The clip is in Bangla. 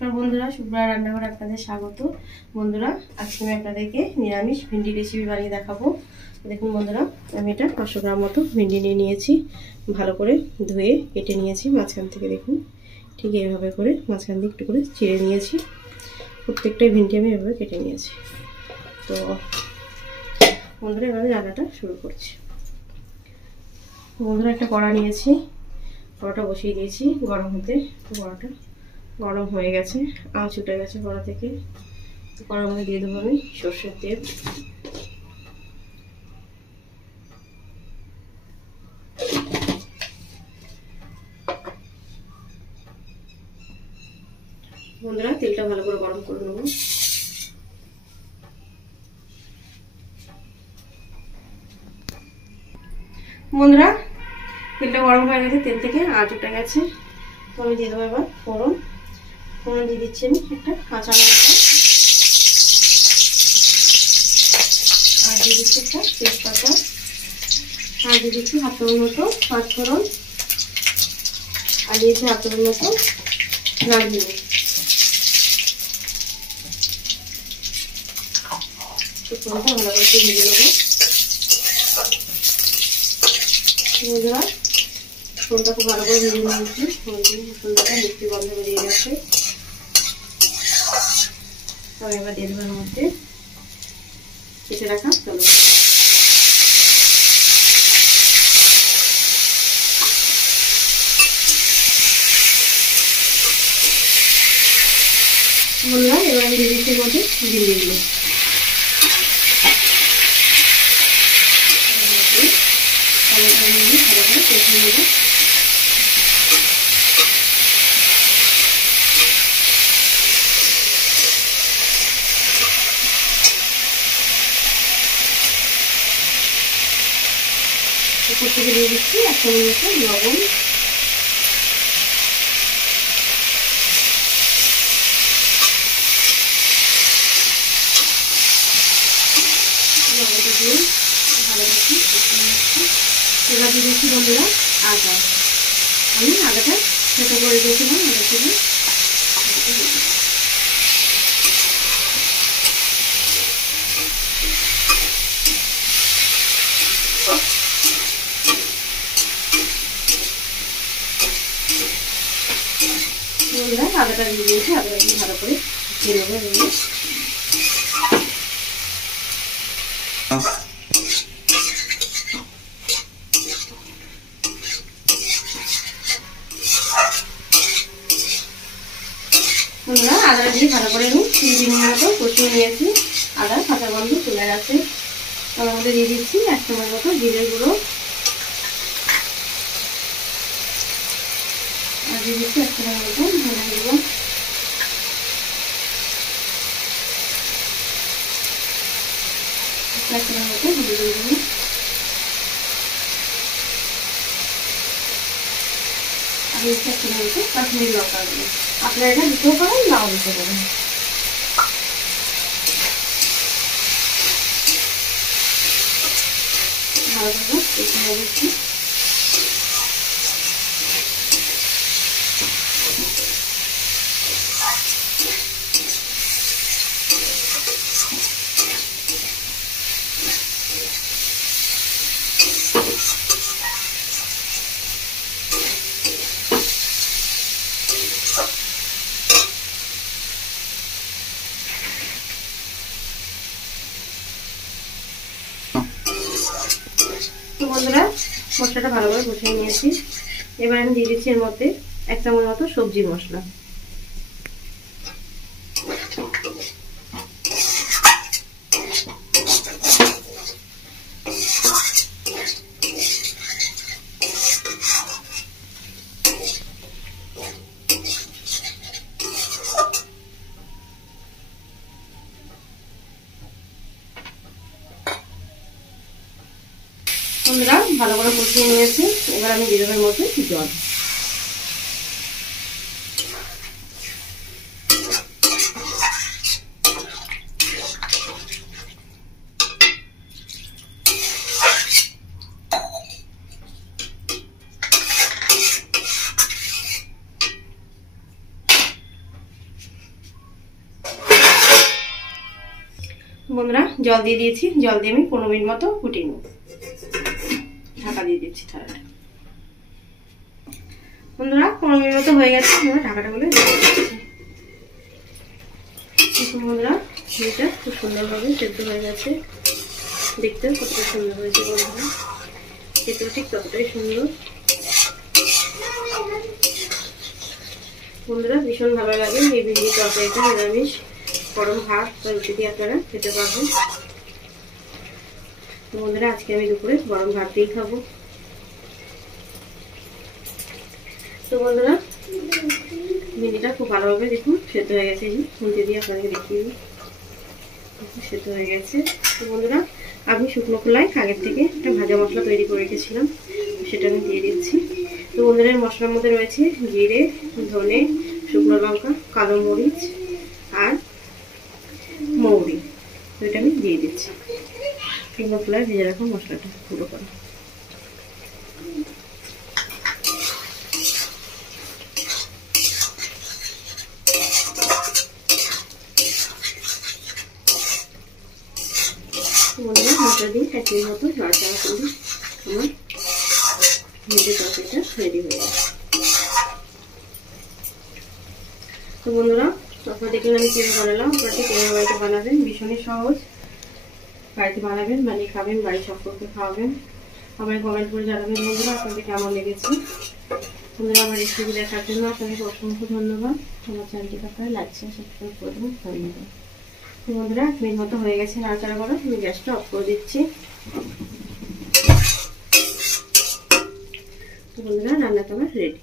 নমস্কার বন্ধুরা, শুভ্রা রান্নাঘরে আপনাদের স্বাগত। বন্ধুরা, আজকে আমি আপনাদেরকে নিরামিষ ভিন্ডি রেসিপি বানিয়ে দেখাবো। দেখুন বন্ধুরা, আমি এটা 500 গ্রাম মতো ভিন্ডি নিয়ে নিয়েছি। ভালো করে ধুয়ে কেটে নিয়েছি মাঝখান থেকে। দেখুন ঠিক এইভাবে করে মাঝখান দিয়ে একটু করে চিড়ে নিয়েছি। প্রত্যেকটাই ভিন্ডি আমি এভাবে কেটে নিয়েছি। তো বন্ধুরা, এভাবে রান্নাটা শুরু করছি। বন্ধুরা, একটা কড়া নিয়েছি, কড়াটা বসিয়ে দিয়েছি গরম হতে। কড়াটা গরম হয়ে গেছে, আঁচ উঠে গেছে কড়া থেকে। কড়ার মধ্যে দিয়ে দেবো আমি সর্ষের তেল। বন্ধুরা, তেলটা ভালো করে গরম করে নেবো। বন্ধুরা, তেলটা গরম হয়ে গেছে, তেল থেকে আঁচ উঠে গেছে। তো আমি দিয়ে দেবো এবার ফোড়ন। ফোড়ন দিয়ে দিচ্ছি আমি একটা কাঁচা লঙ্কা, আর দিয়ে দিচ্ছি একটা তেজপাতা, আর দিয়ে দিচ্ছি হাফ চামচ মতো পাঁচফোড়ন, আর দিয়েছি হাফ চামচ মতো দারচিনি। ফোড়নটা ভালো করে ভেজে নেবো। বন্ধুরা, ফোড়নটা খুব ভালো করে ভেজে নিয়েছি। ফোড়নটা মিষ্টি গন্ধ বেরিয়ে গেছে। আমি এবার দিয়ে দেবো মধ্যে কেটে রাখা টমেটো। বন্ধুরা, এবার আমি দিয়ে দিচ্ছি মধ্যে ভিন্ডিগুলো। উপর থেকে দিয়ে দিচ্ছি এক চামচ মতো লবণ, লবণটা দিয়ে ভালো মতো এবার দিয়ে দিচ্ছি বন্ধুরা আদা। আমি আদাটা ছোটো করে দিয়েছিলাম, আদা থেকে বন্ধুরা আদাটা দিয়ে দিয়েছি। আদাটা দিয়ে ভালো করে খেয়ে নেবো। বন্ধুরা, আদাটা দিয়ে ভালো করে আমি 3 মিনিট মতো কষিয়ে নিয়েছি। আদা কাঁচা গন্ধ চলে গেছে। তার মধ্যে দিয়ে দিচ্ছি 1 চামচ মতো জিরে গুঁড়ো, আর দিয়ে দিচ্ছি 1 চামচ মতো ধনে গুঁড়ো, এক চামচ মতো হলুদ গুঁড়ো, আর দিচ্ছি 1 চামচ মতো কাশ্মীরি লঙ্কা গুঁড়ো। আপনারা এটা দিতেও পারেন, নাও দিতে পারেন। ভালো করে কষিয়ে নিচ্ছি। তো বন্ধুরা, মশলাটা ভালো করে কষিয়ে নিয়েছি। এবার আমি দিয়ে দিচ্ছি এর মধ্যে 1 চামচ মতো সবজি মশলা। বন্ধুরা, ভালো করে কষিয়ে নিয়েছি। এবার আমি দিয়ে দেবো এর মধ্যে জল। বন্ধুরা জল দিয়ে দিয়েছি, জল দিয়ে আমি 15 মিনিট মতো ফুটিয়ে নেব। ঢাকা দিয়ে দিচ্ছি থালাটা। বন্ধুরা 15 মিনিট মতো হয়ে গেছে, আমরা ঢাকাটা বলে বন্ধুরা এটা খুব সুন্দরভাবে সেদ্ধ হয়ে গেছে। দেখতে কতটা সুন্দর হয়েছে বন্ধুরা, খেতেও ঠিক ততটাই সুন্দর। বন্ধুরা ভীষণ ভালো লাগে এই ভিন্ডি তরকারিটা, নিরামিষ গরম ভাত বা রুটি দিয়ে আপনারা খেতে পারবেন। বন্ধুরা আজকে আমি দুপুরে গরম ভাত দিয়েই খাবো। তো বন্ধুরা ভিন্ডিটা খুব ভালোভাবে দেখুন সেদ্ধ হয়ে গেছে, এই খুন্তি দিয়ে আপনাকে দেখিয়ে দিই, সেদ্ধ হয়ে গেছে। তো বন্ধুরা আমি শুকনো খোলায় আগের থেকে একটা ভাজা মশলা তৈরি করে রেখেছিলাম, সেটা আমি দিয়ে দিচ্ছি। তো বন্ধুরা মশলার মধ্যে রয়েছে জিরে, ধনে, শুকনো লঙ্কা, কালো মরিচ আর মৌরি। তো এটা আমি দিয়ে দিচ্ছি শুকনো খোলায় ভেজে রাখা মশলাটা পুরো করে। বন্ধুরা মশলা দিয়ে 1 মিনিট মতো নাড়াচাড়া করলে আমার ভেজে তরকারিটা রেডি হয়ে যাবে। তো বন্ধুরা আপনারা দেখলেন আমি কীভাবে বানালাম, আপনারা ঠিক এভাবে বাড়িতে বানাবেন, ভীষণই সহজ। বাড়িতে বানাবেন, বানিয়ে খাবেন, বাড়ির সকলকে খাওয়াবেন। আমায় কমেন্ট করে জানাবেন বন্ধুরা আপনাদের কেমন লেগেছে। বন্ধুরা আমার রেসিপি দেখার জন্য আপনাদের অসংখ্য ধন্যবাদ। আমার চ্যানেলটিকে আপনারা লাইক শেয়ার সাবস্ক্রাইব করে দেবেন। ধন্যবাদ। তো বন্ধুরা 1 মিনিট মতো হয়ে গেছে নাড়াচাড়া করা, আমি গ্যাসটা অফ করে দিচ্ছি। তো বন্ধুরা রান্নাটা আমার রেডি।